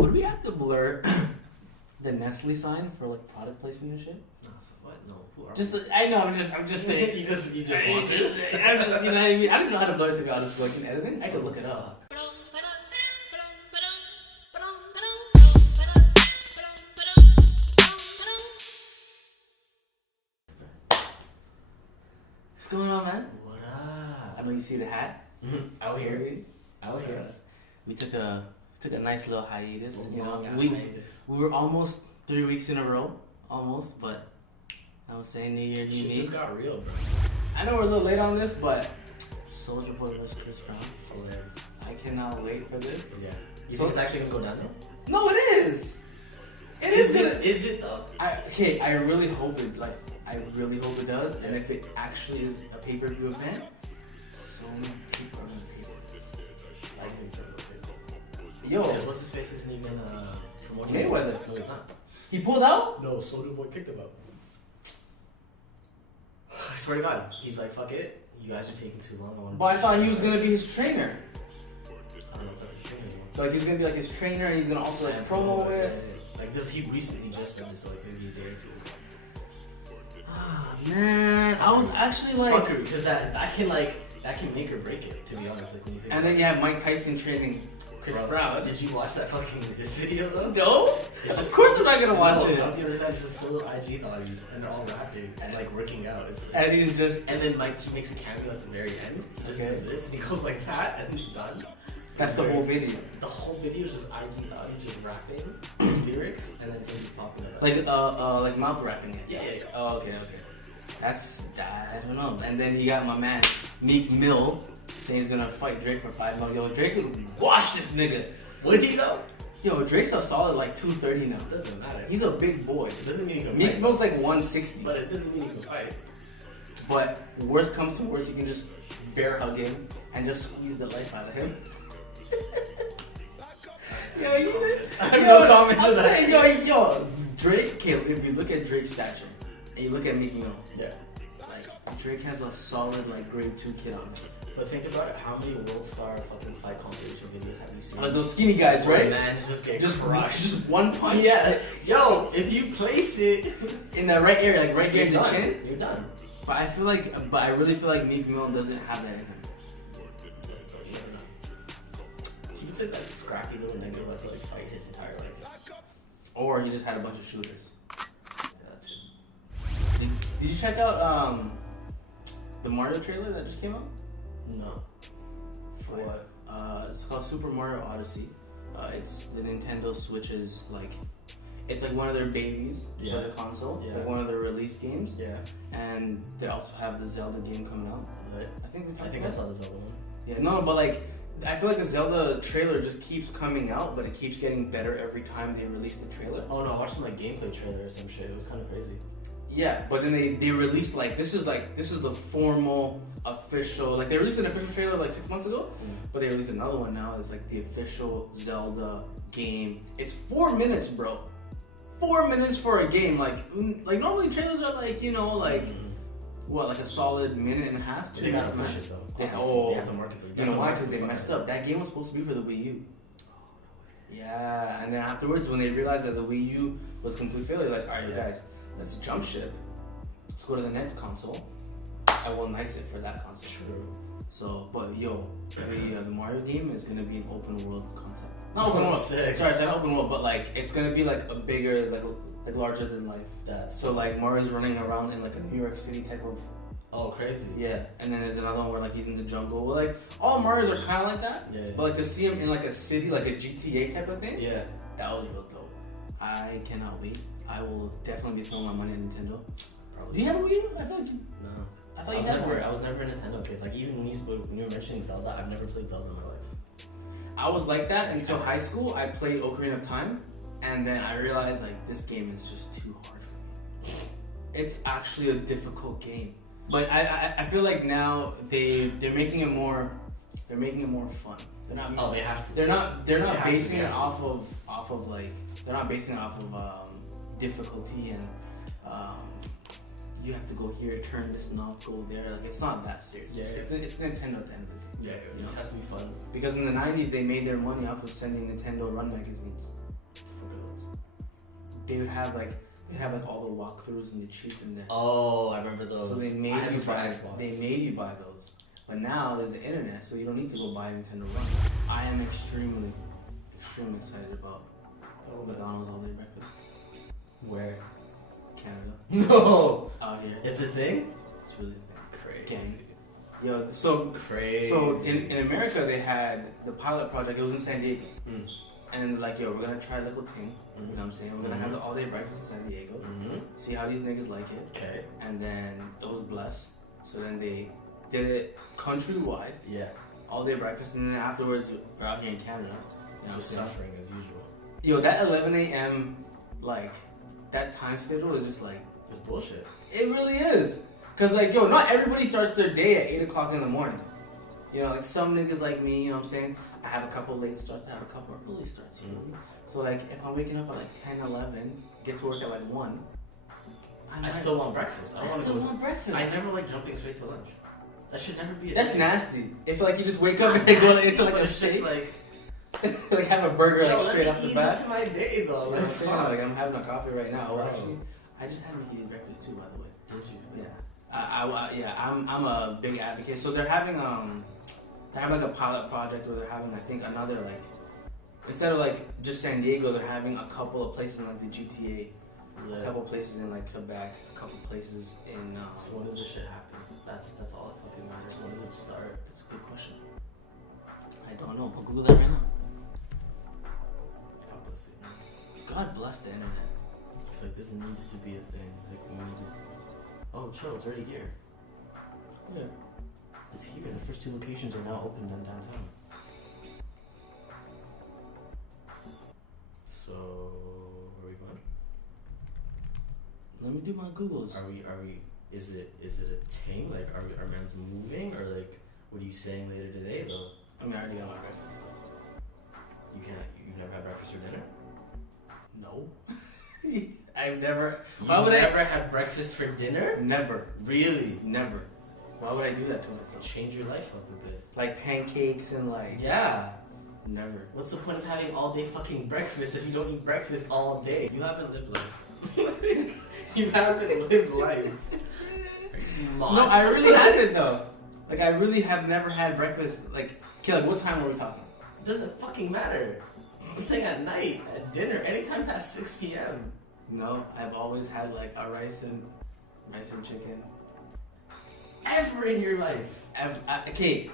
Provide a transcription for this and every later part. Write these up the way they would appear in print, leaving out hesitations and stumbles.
Would we have to blur the Nestle sign for like product placement and shit? No, so what? No, who are Just I know. I'm just saying. you just want to. You know what I mean? I don't know how to blur it to be honest. So I can edit it. I could look it up. What's going on, man? What up? I know you see the hat. Out here. Out here. We took a nice little hiatus. You know, we were almost 3 weeks in a row, almost. But I was saying New Year, Shit just got real, bro. I know we're a little late on this, but Soulja Boy versus Chris Brown. Hilarious. I cannot wait for this. Yeah. You think it's actually gonna go down though? No, it is. It is. Is it though? I really hope it. Like, I really hope it does. Yeah. And if it actually is a pay-per-view event, so many people are gonna pay for this. I think so. Yo, what's his face isn't even promoting Mayweather. No, he's not. He pulled out? No, Soulja Boy kicked him out. I swear to God, he's like, fuck it. You guys are taking too long. But I thought he was gonna be his trainer. I don't know if that's his trainer anymore. So like he's gonna be like his trainer, and he's gonna also like promo it. Yeah. Like this, he recently just said this, so like maybe a day or two. Ah man, I was actually like, fuck her, because that can make or break it. To be honest, like when you think. And then you have Mike Tyson training Chris Brown. Did you watch that fucking this video though? No. Of course I'm not gonna watch it. Don't you understand? It's just full of IG thotties, and they're all rapping and like working out. And he's just. And then like he makes a cameo at the very end. He just does this, and he goes like that, and he's done. That's the whole video. The whole video is just IG thotties just rapping his lyrics, and then him talking about it. Like mouth rapping it. Yeah. Oh, okay. That's I don't know. And then he got my man Meek Mill saying he's gonna fight Drake for $5 million. Yo, Drake could wash this nigga. Would he though? Yo, Drake's a solid like 230 now. It doesn't matter. He's a big boy. It doesn't mean he can Meek fight. Mill's like 160. But it doesn't mean he can fight. But worst comes to worst, you can just bear hug him and just squeeze the life out of him. Yo, you did. I have no comment I'm to that. saying, yo, Drake, Caleb, if you look at Drake's stature and you look at Meek Mill, yeah, like Drake has a solid like grade 2 kid on him. But think about it, how many World Star fucking fight compilation videos have you seen? Those skinny guys, right? Man, just crushed. Just one punch. Yeah. Yo, if you place it in the right area, like right here in the chin, you're done. But I really feel like Meek Mill doesn't have that in him. He says like scrappy little nigga who has to like fight his entire life. Or he just had a bunch of shooters. Yeah, that's it. Did you check out the Mario trailer that just came out? No. For what? It's called Super Mario Odyssey. It's the Nintendo Switch's like, it's like one of their babies for the console. Yeah. Like one of their release games. Yeah. And they also have the Zelda game coming out. Right. I think I saw the Zelda one. Yeah, no, but like, I feel like the Zelda trailer just keeps coming out, but it keeps getting better every time they release the trailer. Oh no, I watched some like gameplay trailer or some shit. It was kind of crazy. Yeah, but then they released like this is the formal official, like they released an official trailer like 6 months ago, but they released another one now. It's like the official Zelda game. It's 4 minutes, bro. 4 minutes for a game. Like normally trailers are like, you know, like what, like a solid minute and a half. They gotta push it though. They have to market it. You know why? Because they messed up. That game was supposed to be for the Wii U. Yeah, and then afterwards, when they realized that the Wii U was a complete failure, like, all right, guys, let's jump ship. Let's go to the next console. I will nice it for that console. True. So, but yo, the Mario game is gonna be an open world concept. Not open world. Sick. Sorry, I said open world, but like it's gonna be like a bigger, like larger than life. That's so like Mario's running around in like a New York City type of. Oh, crazy. Yeah, and then there's another one where like he's in the jungle. Well, like all Marios are kind of like that. Yeah. But like to see him in like a city, like a GTA type of thing. Yeah. That was real dope. I cannot wait. I will definitely be throwing my money at Nintendo. Probably. Do you have a Wii U? I feel like you. No. I thought you had one. I was never a Nintendo kid. Like even when you were mentioning Zelda, I've never played Zelda in my life. I was like that until high school. I played Ocarina of Time, and then I realized like this game is just too hard for me. It's actually a difficult game. But I feel like now they're making it more fun. They're not. Oh, they have to. They're not basing it off of like they're not basing it off of difficulty and you have to go here, turn this knob, go there. Like it's not that serious. Yeah, It's Nintendo at the end of the day. Yeah, it just has to be fun. Because in the 90s they made their money off of sending Nintendo Run magazines. they would have like all the walkthroughs and the cheats in there. Oh, I remember those. So they made I had you those for buy. Xbox. They made you buy those. But now there's the internet, so you don't need to go buy a Nintendo Run. I am extremely excited about McDonald's all day breakfast. Where? Canada. No. Out here. It's a thing. It's really a thing. Crazy. Gang. Yo, so Crazy. So in America they had the pilot project. It was in San Diego. And like, yo, we're gonna try a little thing. You know what I'm saying? We're gonna have the all day breakfast in San Diego. See how these niggas like it. Okay. And then it was blessed. So then they did it countrywide. Yeah. All day breakfast, and then afterwards we're out here in Canada. You know, Just suffering as usual. Yo, that 11 a.m. like that time schedule is just like it's bullshit. It really is. Cause like, yo, not everybody starts their day at 8 o'clock in the morning. You know, like some niggas like me, you know what I'm saying? I have a couple late starts, I have a couple early starts, you know? So like, if I'm waking up at like 10, 11, get to work at like 1, I still want breakfast. I still want breakfast. I never like jumping straight to lunch. That should never be a That's thing. nasty. If like you just wake up and go into like a it's just steak, like like have a burger like straight off the ease bat. into my day though. You know what I'm Like, saying? Like I'm having a coffee right now. Bro. Actually, I just had Mickey breakfast too, by the way. Did you? Yeah. I'm a big advocate. So they're having like a pilot project where they're having, I think, another like, instead of like just San Diego, they're having a couple of places in like the GTA, a couple places in like Quebec, a couple places in. So when does this shit happen? That's all that fucking matters. When does it start? That's a good question. I don't know, but Google that right now. God bless it. God bless the internet. It's like this needs to be a thing. Like we need to. Oh, chill! It's already here. Yeah. It's here. The first 2 locations are now open in downtown. So, where are we going? Let me do my Googles. Are we? Is it a thing? Like, are man's moving, or like, what are you saying later today though? I mean, I already got my breakfast. You've never had breakfast or dinner? No. I've never. Why would I ever have breakfast for dinner? Never. Really? Never. Why would I do that to myself? Change your life up a bit. Like pancakes and like. Yeah. Never. What's the point of having all day fucking breakfast if you don't eat breakfast all day? You haven't lived life. You haven't lived life. No, I really haven't though. Like I really have never had breakfast. Like, okay, like what time are we talking? It doesn't fucking matter. I'm saying at night, at dinner, anytime past 6 p.m. No, I've always had like a rice and chicken. Ever in your life? Okay.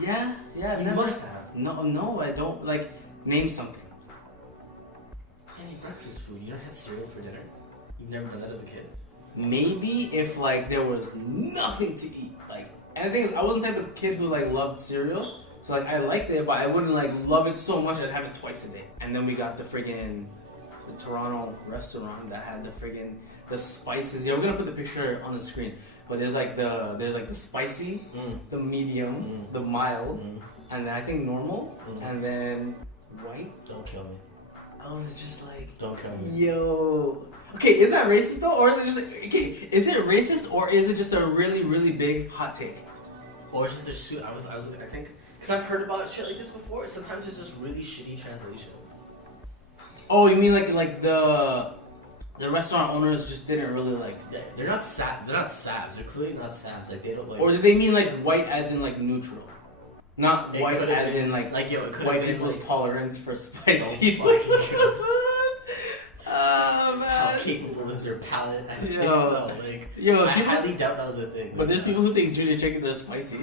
Yeah, You never. must have. No, I don't. Like, name something. Any breakfast food? You never had cereal for dinner? You've never done that as a kid? Maybe if like there was nothing to eat. Like, and the thing is, I wasn't the type of kid who like loved cereal. So like I liked it, but I wouldn't like love it so much I'd have it twice a day. And then we got the Toronto restaurant that had the spices. Yeah, we're gonna put the picture on the screen. But there's like the spicy, the medium, the mild, and then I think normal, and then white. Don't kill me. I was just like, Don't kill me. yo. Okay, is that racist though, or is it just like, okay? Is it racist or is it just a really really big hot take? Or it's just a shoot. I think because I've heard about shit like this before. Sometimes it's just really shitty translations. Oh, you mean like the restaurant owners just didn't really like? Yeah, they're not sabs. They're clearly not sabs. Like they don't like. Or did they mean like white as in like neutral? Not It white could've as been, in like yo, it could white have been people's like, tolerance for spicy Don't fucking food. kill me. Oh How man. capable is their palate? I think Yo. though, like Yo, I people- highly doubt that was a thing. But there's people who think ginger chickens are spicy.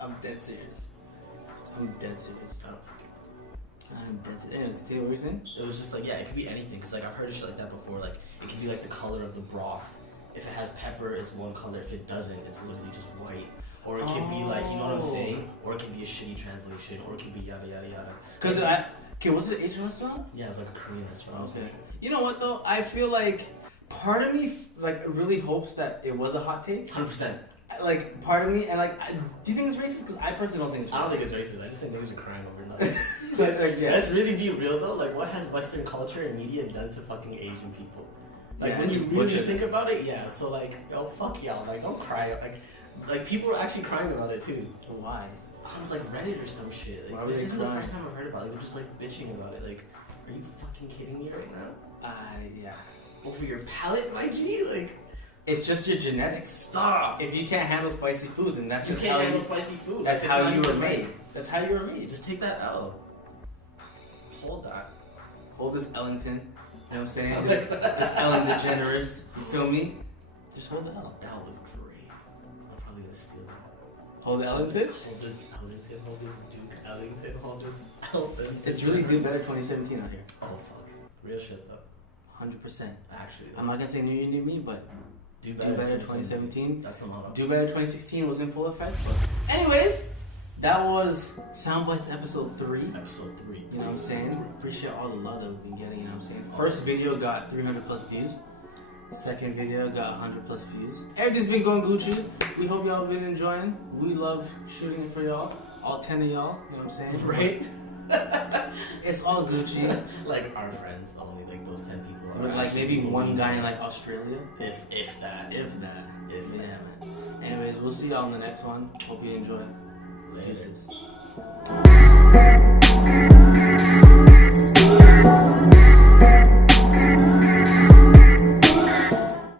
I'm dead serious. I don't fucking. I'm dead serious. Anyways, continue what you're saying? It was just like, yeah, it could be anything. Cause like I've heard of shit like that before. Like it could be like the color of the broth. If it has pepper, it's one color. If it doesn't, it's literally just white. Or it can be like, you know what I'm saying? Or it can be a shitty translation. Or it can be yada yada yada. Because was it an Asian restaurant? Yeah, it's like a Korean restaurant. or some Okay. shit. You know what though? I feel like part of me like really hopes that it was a hot take. 100%. Like part of me, and like, do you think it's racist? Because I personally don't think it's racist. I don't think it's racist. I just think niggas are crying over nothing. But like, yeah. Let's really be real though. Like, what has Western culture and media done to fucking Asian people? Like, Yeah, when you just really butchered think about it, yeah. So like, yo, fuck y'all. Like, don't cry. Like people are actually crying about it too. Why? On like Reddit or some shit. Why Like, were this they isn't the crying? first time I've heard about it. Like, they're just like bitching about it. Like, Are you fucking kidding me right now? Yeah. Over your palate, my G? Like, it's just your genetics. stop. If you can't handle spicy food, then that's You just can't how handle spicy food. That's It's how not you were even made. right. That's how you were made. Just take that L. Hold that. Hold this Ellington. You know what I'm saying? This Ellen DeGeneres. You feel me? Just hold the L. That was great. I'm probably gonna steal that. Hold the Ellington? Hold this Ellington, hold this Duke Ellington, hold this Ellington. It's really Do Better 2017 out here. Oh fuck. Real shit though. 100%. Actually. I'm not gonna say New Year, New Me, but Do Do Better 2017. That's the motto. Do Better 2016 was in full effect. But anyways, that was Soundbites episode 3. Episode 3. You know what I'm saying? Appreciate all the love that we've been getting, you know what I'm saying? First video got 300 plus views. Second video got 100 plus views. Everything's been going Gucci. We hope y'all been enjoying. We love shooting it for y'all. All 10 of y'all, you know what I'm saying? Right? It's all Gucci. Like our friends, only like those 10 people. With like maybe one guy in like Australia. If that. If that. If Yeah, that. man. Anyways, we'll see y'all in the next one. Hope you enjoy. Later. Deuces.